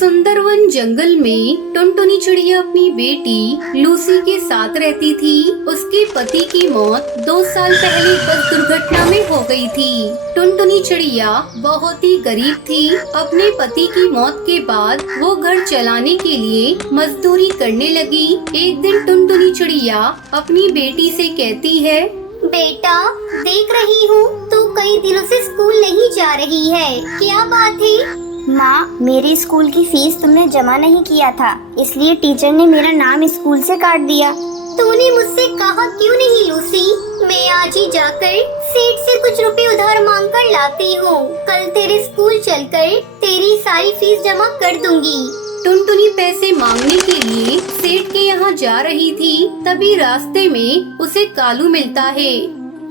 सुंदरवन जंगल में टुनटुनी चिड़िया अपनी बेटी लूसी के साथ रहती थी। उसके पति की मौत 2 साल पहले बस दुर्घटना में हो गई थी। टुनटुनी चिड़िया बहुत ही गरीब थी। अपने पति की मौत के बाद वो घर चलाने के लिए मजदूरी करने लगी। एक दिन टुनटुनी चिड़िया अपनी बेटी से कहती है, बेटा, देख रही हूँ तू कई दिनों से स्कूल नहीं जा रही है, क्या बात है? माँ, मेरी स्कूल की फीस तुमने जमा नहीं किया था, इसलिए टीचर ने मेरा नाम स्कूल से काट दिया। तूने मुझसे कहा क्यों नहीं लूसी? मैं आज ही जाकर सेठ से कुछ रुपए उधार मांग कर लाती हूँ। कल तेरे स्कूल चलकर तेरी सारी फीस जमा कर दूंगी। टुनटुनी पैसे मांगने के लिए सेठ के यहाँ जा रही थी। तभी रास्ते में उसे कालू मिलता है।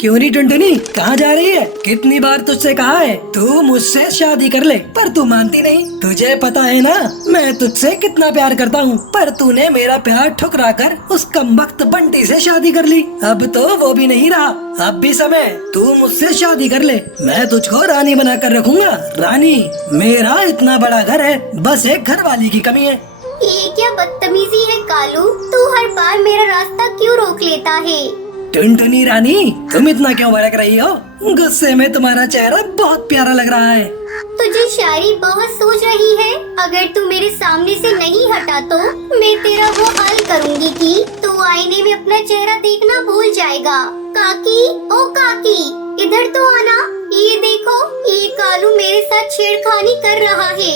क्यों नहीं टुनटुनी, कहाँ जा रही है? कितनी बार तुझसे कहा है तू मुझसे शादी कर ले, पर तू मानती नहीं। तुझे पता है ना मैं तुझसे कितना प्यार करता हूँ, पर तूने मेरा प्यार ठुकरा कर उस कमबख्त बंटी से शादी कर ली। अब तो वो भी नहीं रहा, अब भी समय, तू मुझसे शादी कर ले। मैं तुझको रानी बना कर रखूंगा। रानी, मेरा इतना बड़ा घर है, बस एक घर वाली की कमी है। ये क्या बदतमीजी है कालू? तू हर बार मेरा रास्ता क्यों रोक लेता है? टुनटुनी रानी, तुम इतना क्यों भड़क रही हो? गुस्से में तुम्हारा चेहरा बहुत प्यारा लग रहा है। तुझे शायरी बहुत सोच रही है। अगर तू मेरे सामने से नहीं हटा तो मैं तेरा वो हाल करूँगी कि तू आईने में अपना चेहरा देखना भूल जाएगा। काकी, ओ काकी, इधर तो आना। ये देखो, ये कालू मेरे साथ छेड़खानी कर रहा है।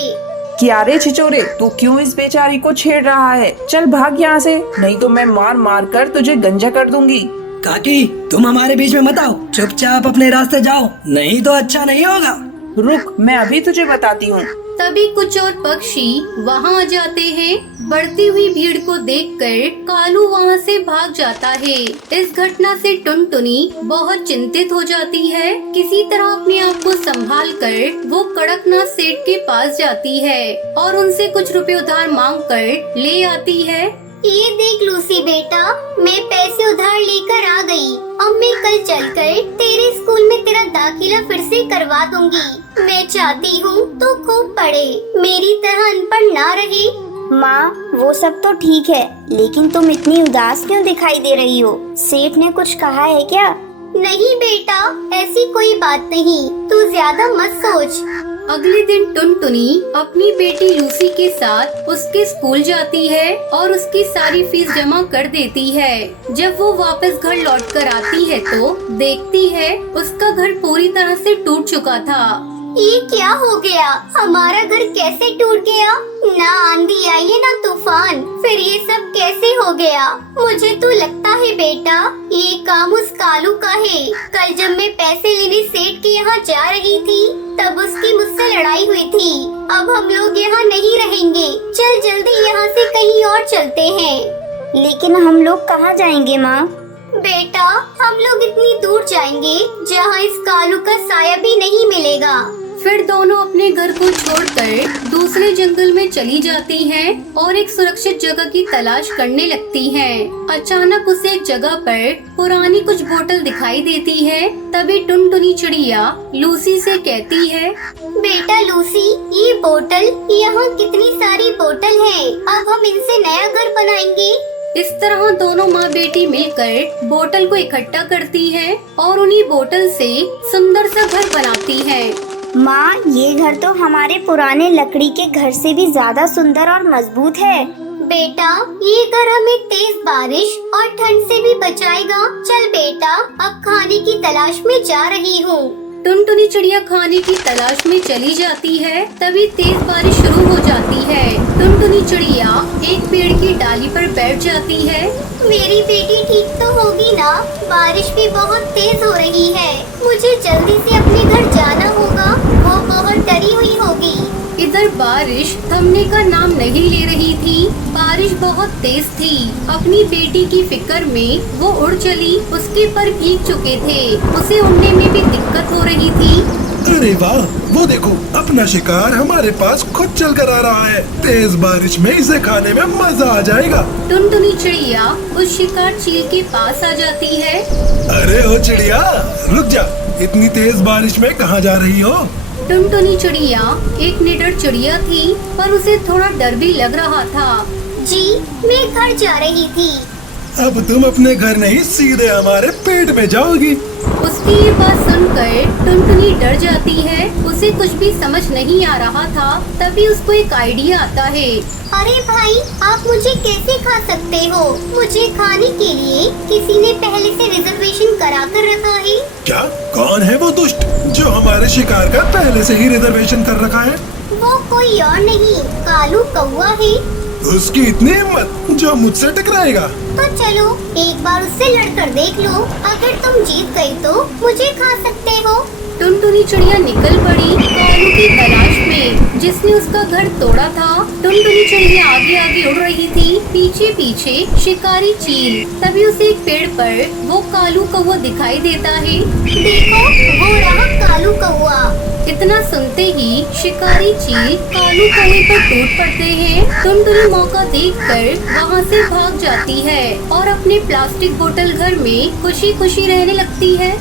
क्या रे छिचोरे, तू क्यों इस बेचारी को छेड़ रहा है? चल भाग यहाँ से, नहीं तो मैं मार मार कर तुझे गंजा कर दूंगी। काकी, तुम हमारे बीच में मत आओ, चुपचाप अपने रास्ते जाओ, नहीं तो अच्छा नहीं होगा। रुक, मैं अभी तुझे बताती हूँ। तभी कुछ और पक्षी वहाँ आ जाते हैं। बढ़ती हुई भीड़ को देखकर कालू वहाँ से भाग जाता है। इस घटना से टुनटुनी बहुत चिंतित हो जाती है। किसी तरह अपने आप को संभाल कर वो कड़कनाथ सेठ के पास जाती है और उनसे कुछ रुपए उधार मांग कर ले आती है। ये देख लूसी बेटा, मैं पैसे उधार लेकर आ गई। अब मैं कल चलकर तेरे स्कूल में तेरा दाखिला फिर से करवा दूंगी। मैं चाहती हूँ तो खूब पढ़े, मेरी तरह अनपढ़ ना रहे। माँ, वो सब तो ठीक है, लेकिन तुम इतनी उदास क्यों दिखाई दे रही हो? सेठ ने कुछ कहा है क्या? नहीं बेटा, ऐसी कोई बात नहीं, तू ज्यादा मत सोच। अगले दिन टुनटुनी अपनी बेटी लूसी के साथ उसके स्कूल जाती है और उसकी सारी फीस जमा कर देती है। जब वो वापस घर लौट कर आती है तो देखती है उसका घर पूरी तरह से टूट चुका था। ये क्या हो गया? हमारा घर कैसे टूट गया? ना आंधी आई है ना तूफान, फिर ये सब कैसे हो गया? मुझे तो लगता है बेटा ये काम उस कालू का है। कल जब मैं पैसे लेने सेठ के यहाँ जा रही थी तब उसकी मुझसे लड़ाई हुई थी। अब हम लोग यहाँ नहीं रहेंगे, चल जल्दी यहाँ से कहीं और चलते हैं। लेकिन हम लोग कहाँ जाएंगे माँ? बेटा, हम लोग इतनी दूर जाएंगे जहाँ इस कालू का साया भी नहीं मिलेगा। फिर दोनों अपने घर को छोड़कर दूसरे जंगल में चली जाती हैं और एक सुरक्षित जगह की तलाश करने लगती हैं। अचानक उसे एक जगह पर पुरानी कुछ बोतल दिखाई देती है। तभी टुनटुनी चिड़िया लूसी से कहती है, बेटा लूसी, ये बोतल, यहाँ कितनी सारी बोतल है, अब हम इनसे नया घर बनाएंगे। इस तरह दोनों माँ बेटी मिलकर बोतल को इकट्ठा करती हैं और उन्हीं बोतल से सुंदर सा घर बनाती हैं। माँ, ये घर तो हमारे पुराने लकड़ी के घर से भी ज्यादा सुंदर और मजबूत है। बेटा, ये घर हमें तेज बारिश और ठंड से भी बचाएगा। चल बेटा, अब खाने की तलाश में जा रही हूँ। टुनटुनी चिड़िया खाने की तलाश में चली जाती है। तभी तेज बारिश शुरू हो जाती है। टुनटुनी चिड़िया एक पेड़ की डाली पर बैठ जाती है। मेरी बेटी ठीक तो होगी ना? बारिश भी बहुत तेज हो रही है, मुझे जल्दी से अपने घर जाना होगा, वो बहुत डरी हुई होगी। इधर बारिश थमने का नाम नहीं ले रही थी। बारिश बहुत तेज थी। अपनी बेटी की फिक्र में वो उड़ चली। उसके पर भीग चुके थे, उसे उड़ने में भी दिक्कत हो रही थी। अरे वाह, वो देखो, अपना शिकार हमारे पास खुद चल कर आ रहा है। तेज बारिश में इसे खाने में मजा आ जाएगा। टुनटुनी चिड़िया उस शिकार चील के पास आ जाती है। अरे ओ चिड़िया, रुक जा, इतनी तेज बारिश में कहाँ जा रही हो? टुनटुनी चिड़िया एक निडर चिड़िया थी, पर उसे थोड़ा डर भी लग रहा था। जी, मैं घर जा रही थी। अब तुम अपने घर नहीं, सीधे हमारे पेट में जाओगी। उसकी ये बात सुनकर टुनटुनी डर जाती है। उसे कुछ भी समझ नहीं आ रहा था। तभी उसको एक आइडिया आता है। अरे भाई, आप मुझे कैसे खा सकते हो? मुझे खाने के लिए किसी ने पहले से रिजर्वेशन करा कर रखा है। क्या? कौन है वो दुष्ट जो हमारे शिकार का पहले से ही रिजर्वेशन कर रखा है? वो कोई और नहीं, कालू कौवा है। उसकी इतनी हिम्मत जो मुझसे टकराएगा? तो चलो एक बार उससे लड़कर देख लो। अगर तुम जीत गई तो मुझे खा सकते हो। टुनटुनी चिड़िया निकल पड़ी कालू की तलाश में, जिसने उसका घर तोड़ा था। टुनटुनी चिड़िया आगे आगे उड़ रही थी, पीछे पीछे शिकारी चील। तभी उसे एक पेड़ पर वो कालू कौवा दिखाई देता है। देखो, वो रहा कालू कौवा। इतना सुनते ही शिकारी चील कालू कौवे पर टूट पड़ते हैं। टुनटुनी मौका देखकर वहाँ से भाग जाती है और अपने प्लास्टिक बोतल घर में खुशी खुशी रहने लगती है।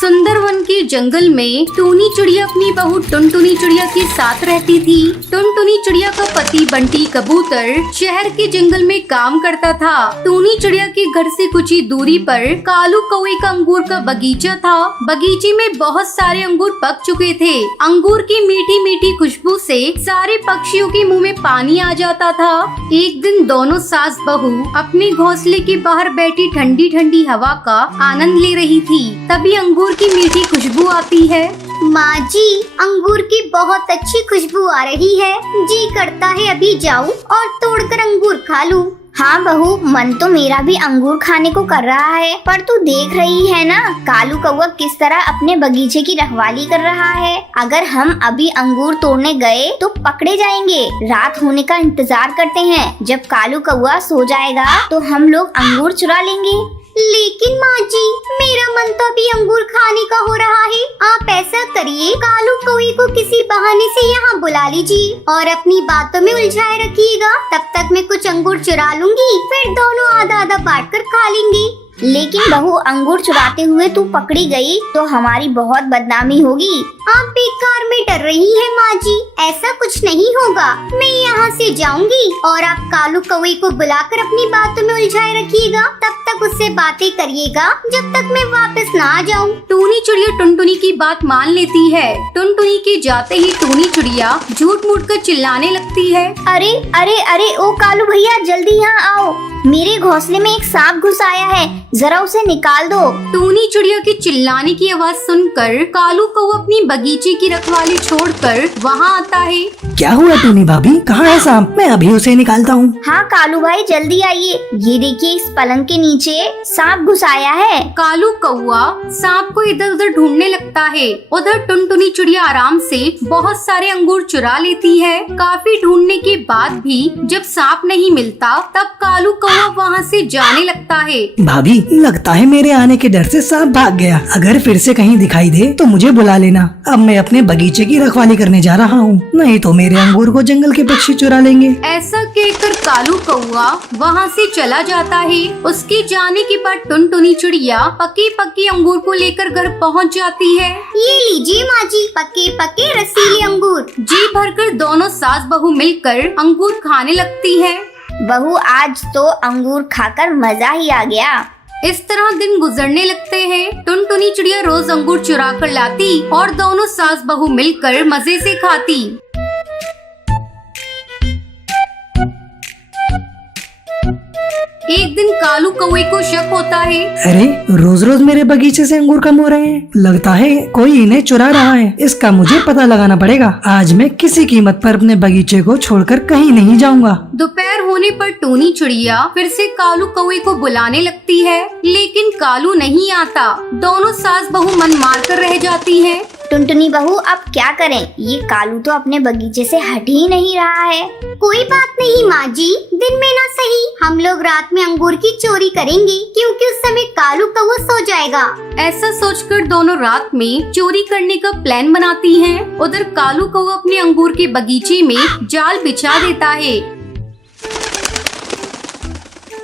सुंदरवन के जंगल में टूनी चिड़िया अपनी बहू टुनटुनी चिड़िया के साथ रहती थी। टुनटुनी चिड़िया का पति बंटी कबूतर शहर के जंगल में काम करता था। टूनी चिड़िया के घर से कुछ ही दूरी पर कालू कौवे का अंगूर का बगीचा था। बगीचे में बहुत सारे अंगूर पक चुके थे। अंगूर की मीठी मीठी खुशबू से सारे पक्षियों के मुंह में पानी आ जाता था। एक दिन दोनों सास बहू अपने घोंसले के बाहर बैठी ठंडी ठंडी हवा का आनंद ले रही थी। तभी अंगूर की मीठी खुशबू आती है। माँ जी, अंगूर की बहुत अच्छी खुशबू आ रही है। जी करता है अभी जाऊं और तोड़कर अंगूर खा लूं। हाँ बहू, मन तो मेरा भी अंगूर खाने को कर रहा है, पर तू देख रही है ना कालू कौवा किस तरह अपने बगीचे की रखवाली कर रहा है। अगर हम अभी अंगूर तोड़ने गए तो पकड़े जाएंगे। रात होने का इंतजार करते हैं, जब कालू कौवा सो जाएगा तो हम लोग अंगूर चुरा लेंगे। लेकिन माँ जी, मेरा मन तो अभी अंगूर खाने का हो रहा है। आप ऐसा करिए, कालू कौवे को किसी बहाने से यहाँ बुला लीजिए और अपनी बातों में उलझाए रखिएगा। तब तक मैं कुछ अंगूर चुरा लूंगी, फिर दोनों आधा आधा बांट कर खा लेंगे। लेकिन बहू, अंगूर चुराते हुए तू पकड़ी गई तो हमारी बहुत बदनामी होगी। आप बेकार में डर रही हैं माँ जी, ऐसा कुछ नहीं होगा। मैं यहाँ से जाऊंगी और आप कालू कौवे को बुलाकर अपनी बातों में उलझाए रखिएगा। तब तक उससे बातें करिएगा जब तक मैं वापस ना आ जाऊँ। टूनी चिड़िया टुनटुनी की बात मान लेती है। टुनटुनी के जाते ही टूनी चिड़िया झूठ मूठ कर चिल्लाने लगती है। अरे अरे अरे, ओ कालू भैया, जल्दी यहाँ आओ। मेरे घोंसले में एक सांप घुस आया है, जरा उसे निकाल दो। टूनी चिड़िया की चिल्लाने की आवाज सुनकर कालू कौवा अपनी बगीचे की रखवाली छोड़कर वहाँ आता है। क्या हुआ टूनी भाभी, कहाँ है सांप? मैं अभी उसे निकालता हूँ। हाँ कालू भाई, जल्दी आइए। ये देखिए, इस पलंग के नीचे सांप घुस आया है। कालू कौवा सांप को इधर उधर ढूंढने लगता है। उधर टुनटुनी चिड़िया आराम से बहुत सारे अंगूर चुरा लेती है। काफी ढूंढने के बाद भी जब सांप नहीं मिलता, तब कालू कौवा वहाँ से जाने लगता है। भाभी, लगता है मेरे आने के डर से सांप भाग गया। अगर फिर से कहीं दिखाई दे तो मुझे बुला लेना। अब मैं अपने बगीचे की रखवाली करने जा रहा हूँ, नहीं तो मेरे अंगूर को जंगल के पक्षी चुरा लेंगे। ऐसा कहकर कालू कौवा वहाँ से चला जाता है। उसके जाने के बाद टुनटुनी चिड़िया पके पके अंगूर को लेकर घर पहुँच जाती है। ये लीजिए माँ जी, पके पके रसीले अंगूर। जी भरकर दोनों सास बहू मिलकर अंगूर खाने लगती है। बहू, आज तो अंगूर खाकर मजा ही आ गया। इस तरह दिन गुजरने लगते हैं। टुनटुनी चिड़िया रोज अंगूर चुरा कर लाती और दोनों सास बहू मिलकर मजे से खाती। एक दिन कालू कौवे को शक होता है। अरे, रोज रोज मेरे बगीचे से अंगूर कम हो रहे हैं। लगता है कोई इन्हें चुरा रहा है। इसका मुझे पता लगाना पड़ेगा। आज मैं किसी कीमत पर अपने बगीचे को छोड़कर कहीं नहीं जाऊंगा। दोपहर होने पर टूनी चिड़िया फिर से कालू कौवे को बुलाने लगती है, लेकिन कालू नहीं आता। दोनों सास बहू मन मार कर रह जाती है। टुनटुनी बहू, अब क्या करें? ये कालू तो अपने बगीचे से हट ही नहीं रहा है। कोई बात नहीं माँ जी, दिन में ना सही, हम लोग रात में अंगूर की चोरी करेंगे, क्योंकि उस समय कालू कौवा सो जाएगा। ऐसा सोचकर दोनों रात में चोरी करने का प्लान बनाती हैं। उधर कालू कौवा अपने अंगूर के बगीचे में जाल बिछा देता है।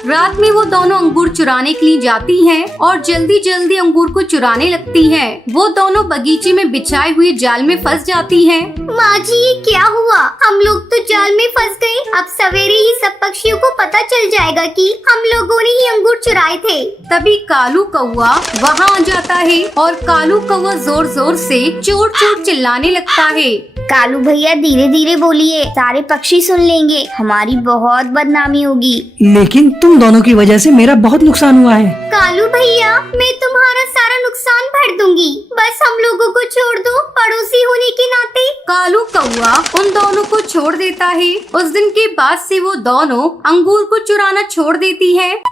रात में वो दोनों अंगूर चुराने के लिए जाती हैं और जल्दी जल्दी अंगूर को चुराने लगती हैं। वो दोनों बगीचे में बिछाए हुए जाल में फंस जाती हैं। माँ जी, ये क्या हुआ? हम लोग तो जाल में फंस गए। अब सवेरे ही सब पक्षियों को पता चल जाएगा कि हम लोगों ने ही अंगूर चुराए थे। तभी कालू कौआ वहाँ आ जाता है और कालू कौआ जोर जोर से चोर चोर चिल्लाने लगता है। कालू भैया धीरे धीरे बोलिए, सारे पक्षी सुन लेंगे, हमारी बहुत बदनामी होगी। लेकिन तुम दोनों की वजह से मेरा बहुत नुकसान हुआ है। कालू भैया, मैं तुम्हारा सारा नुकसान भर दूंगी, बस हम लोगों को छोड़ दो, पड़ोसी होने के नाते। कालू कौआ उन दोनों को छोड़ देता है। उस दिन के बाद से वो दोनों अंगूर को चुराना छोड़ देती है।